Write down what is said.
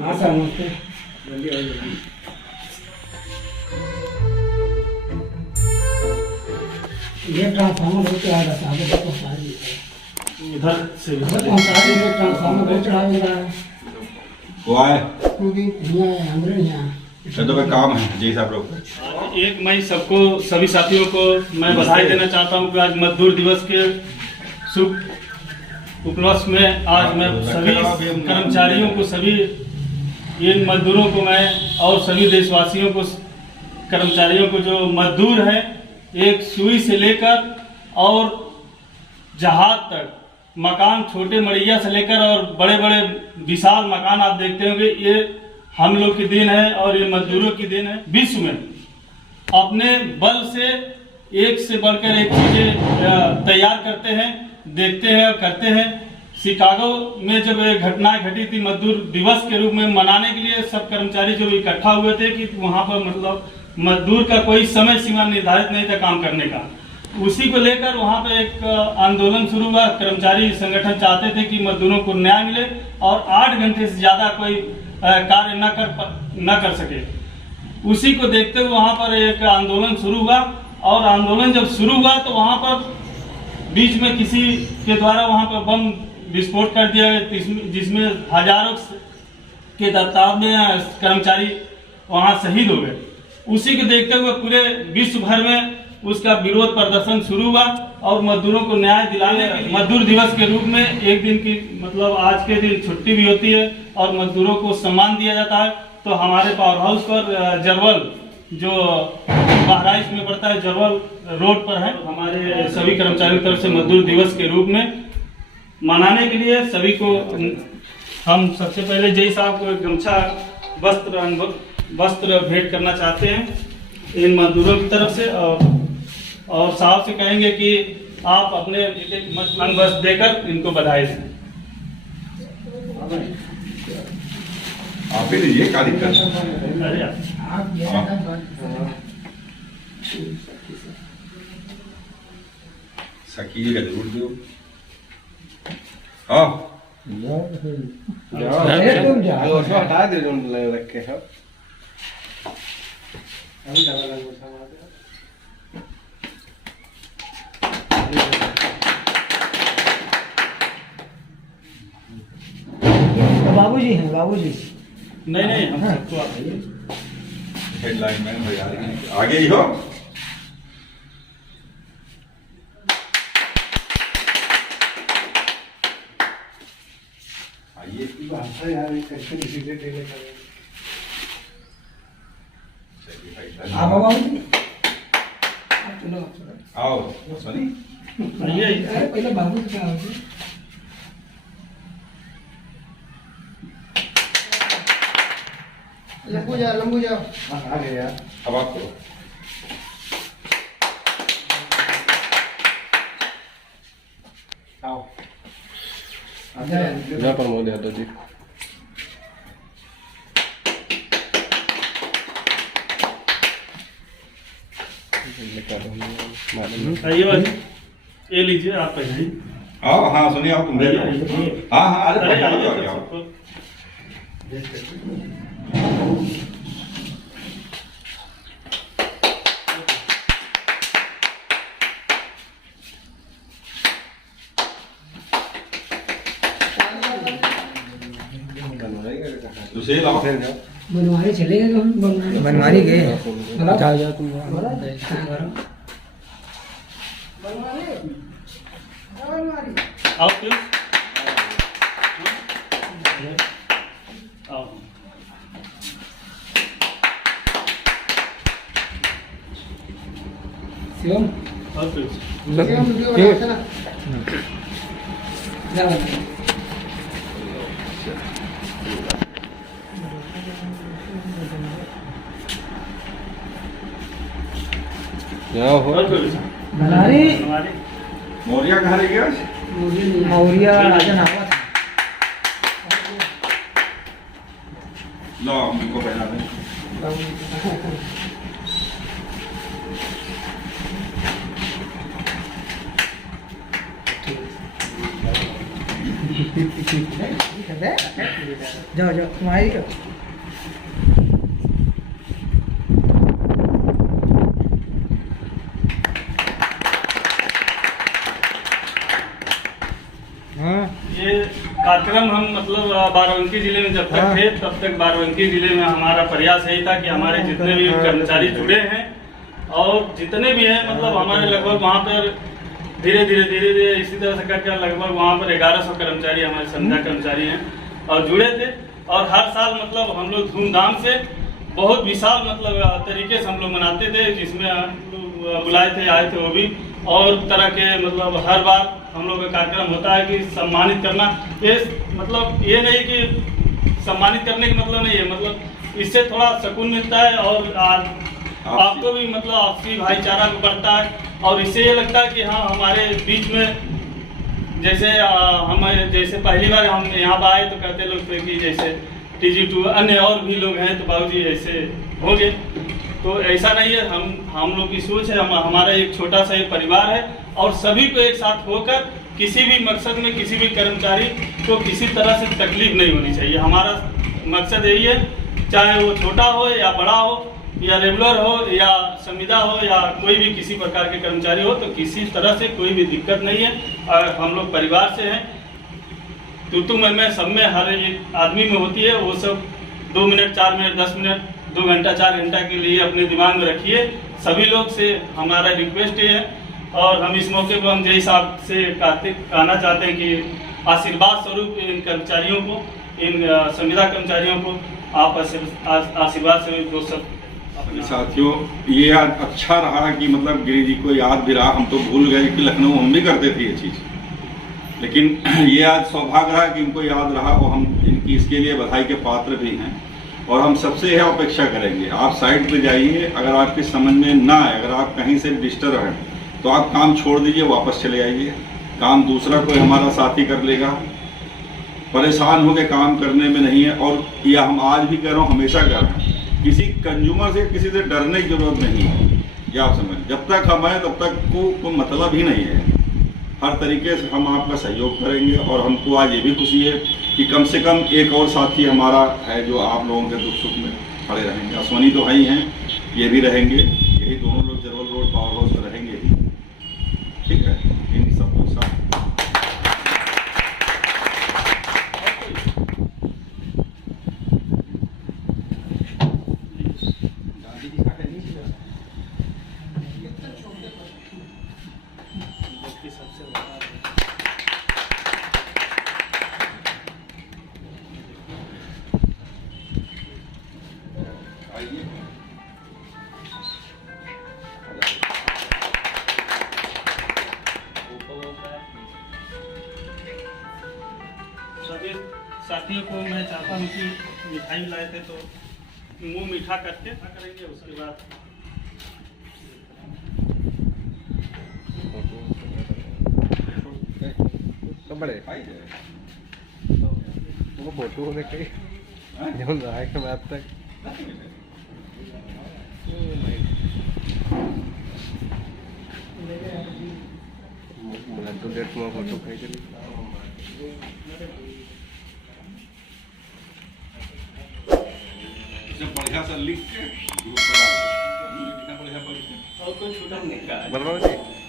हाँ सर नमस्ते। ये ट्रांसफार्मर बहुत चढ़ा था साहब, इधर पहुंचा दीजिए। इधर से इधर पहुंचा दीजिए, ट्रांसफार्मर बहुत चढ़ा हुआ है। वो आए यहाँ अंदर यहाँ तो कोई काम है जी साहब लोग। एक मैं सबको सभी साथियों को मैं बधाई देना चाहता हूँ कि आज मजदूर दिवस के शुभ उपलक्ष्य में आज मैं सभी कर्मचारियों को, सभी इन मजदूरों को मैं और सभी देशवासियों को, कर्मचारियों को जो मजदूर हैं, एक सुई से लेकर और जहाज तक, मकान छोटे मड़ैया से लेकर और बड़े बड़े विशाल मकान आप देखते होंगे, ये हम लोग की देन है और ये मजदूरों की देन है। विश्व में अपने बल से एक से बढ़कर एक चीजें तैयार करते हैं, देखते हैं और करते हैं। शिकागो में जब ये घटनाएं घटी थी मजदूर दिवस के रूप में मनाने के लिए सब कर्मचारी जो इकट्ठा हुए थे कि वहां पर मतलब मजदूर का कोई समय सीमा निर्धारित नहीं था काम करने का, उसी को लेकर वहां पे एक आंदोलन शुरू हुआ। कर्मचारी संगठन चाहते थे कि मजदूरों को न्याय मिले और 8 घंटे से ज्यादा कोई कार्य न कर सके। उसी को देखते हुए वहां पर एक आंदोलन शुरू हुआ और आंदोलन जब शुरू हुआ तो वहां पर बीच में किसी के द्वारा वहां पर बम विस्फोट कर दिया गया, जिसमें हजारों के तादाद में कर्मचारी वहां शहीद हो गए। उसी को देखते हुए पूरे विश्व भर में उसका विरोध प्रदर्शन शुरू हुआ और मजदूरों को न्याय दिलाने के लिए मजदूर दिवस के रूप में एक दिन की मतलब आज के दिन छुट्टी भी होती है और मजदूरों को सम्मान दिया जाता है। तो हमारे पावर हाउस पर जरवल जो बहराइच में पड़ता है, जरवल रोड पर है, हमारे सभी कर्मचारियों की तरफ से मजदूर दिवस के रूप में मनाने के लिए सभी को हम सबसे पहले जय साहब को गमछा वस्त्र भेंट करना चाहते हैं इन मजदूरों की तरफ से और साहब से कहेंगे कि आप अपने वस्त्र देकर इनको बधाई दें। आप ही लीजिए, क्या दिक्कत अरे सकील का जरूर दो। हाँ हटा दे जो रखे हैं। बाबूजी हैं, बाबूजी नहीं हम सबको आप हेडलाइन मैन हो यार, आगे ही हो। आइए यार कैसे डिसीजन लेने का आओ बाबूजी, आओ सनी आइए। पहले बाबू क्या होगी लंबू जाओ। आ गया। अब आपको आओ यहाँ पर मोदी यादव जी आइए, ये लीजिए आप पहले। आओ। हाँ सुनिए, आओ तुम ले जाओ। हाँ हाँ अरे आओ। दूसरे लाओ। बनवारी चले गए तो हम बनवारी गए। जाओ जाओ तुम आओ प्लीज आओ। शिवम आओ प्लीज। यहाँ हो बनारी मौर्या कहाँ रह गया? मौर्या राजा नावा था। लो हमको पहना दे। जाओ जाओ तुम्हारी का हाँ ये कार्यक्रम हम मतलब बाराबंकी जिले में जब तक हाँ। थे तब तक बाराबंकी जिले में हमारा प्रयास यही था कि हमारे जितने भी कर्मचारी जुड़े हैं और जितने भी हैं मतलब हमारे लगभग वहाँ पर धीरे धीरे इसी तरह से करके लगभग वहाँ पर 1100 कर्मचारी हमारे संविदा कर्मचारी हैं और जुड़े थे। और हर साल मतलब हम लोग धूमधाम से बहुत विशाल मतलब तरीके से हम लोग मनाते थे, जिसमें हम लोग बुलाए थे, आए थे वो भी, और तरह के मतलब हर बार हम लोग का कार्यक्रम होता है कि सम्मानित करना। ये मतलब ये नहीं कि सम्मानित करने का मतलब नहीं है, मतलब इससे थोड़ा सुकून मिलता है और आपको भी मतलब आपसी भाईचारा भी बढ़ता है और इससे ये लगता है कि हाँ हमारे बीच में जैसे हम जैसे पहली बार हम यहाँ पर आए तो कहते लोग थे कि जैसे TG2 अन्य और भी लोग हैं तो बाबूजी ऐसे होंगे, तो ऐसा नहीं है। हम लोग की सोच है, हमारा एक छोटा सा एक परिवार है और सभी को एक साथ होकर किसी भी मकसद में किसी भी कर्मचारी को किसी तरह से तकलीफ नहीं होनी चाहिए। हमारा मकसद यही है, चाहे वो छोटा हो या बड़ा हो या रेगुलर हो या संविदा हो या कोई भी किसी प्रकार के कर्मचारी हो, तो किसी तरह से कोई भी दिक्कत नहीं है। और हम लोग परिवार से हैं, तू मैं सब में हर एक आदमी में होती है, वो सब 2 मिनट 4 मिनट 10 मिनट 2 घंटा 4 घंटा के लिए अपने दिमाग में रखिए। सभी लोग से हमारा रिक्वेस्ट ये है और हम इस मौके पर हम जय साहब से कहना चाहते हैं कि आशीर्वाद स्वरूप इन कर्मचारियों को, इन संविदा कर्मचारियों को आप आशीर्वाद स्वरूप वो सब। साथियों, ये आज अच्छा रहा कि मतलब गिरी जी को याद भी रहा। हम तो भूल गए कि लखनऊ हम भी करते थे ये चीज़, लेकिन ये आज सौभाग्य रहा कि इनको याद रहा और हम इनकी इसके लिए बधाई के पात्र भी हैं। और हम सबसे यह अपेक्षा करेंगे, आप साइड पे जाइए, अगर आपकी समझ में ना आए, अगर आप कहीं से डिस्टर्ब हैं तो आप काम छोड़ दीजिए, वापस चले आइए। काम दूसरा कोई हमारा साथी कर लेगा, परेशान होकर काम करने में नहीं है। और यह हम आज भी कह रहा हूँ, हमेशा कर रहे हैं, किसी कंज्यूमर से किसी से डरने की जरूरत नहीं है। ये आप समझ, जब तक हम आए तब तक कोई मतलब ही नहीं है। हर तरीके से हम आपका सहयोग करेंगे और हमको आज ये भी खुशी है कि कम से कम एक और साथी हमारा है जो आप लोगों के दुख सुख में खड़े रहेंगे। अश्वनी तो है ही हैं, ये भी रहेंगे, यही दोनों लोग जरवल रोड पावर हाउस में रहेंगे ही। ठीक है, इन सबको साथ सभी साथियों को मैं चाहता हूँ कि मिठाई लाए थे तो मुंह मीठा करके करेंगे, उसके बाद बड़े वो फोटो देखे जब आए के बाद तक तो डेट में फोटो खाई चली बढ़िया सा लिख के ग्रुप पर लिखना पड़ेगा। और कोई छोटा नहीं। बलराम जी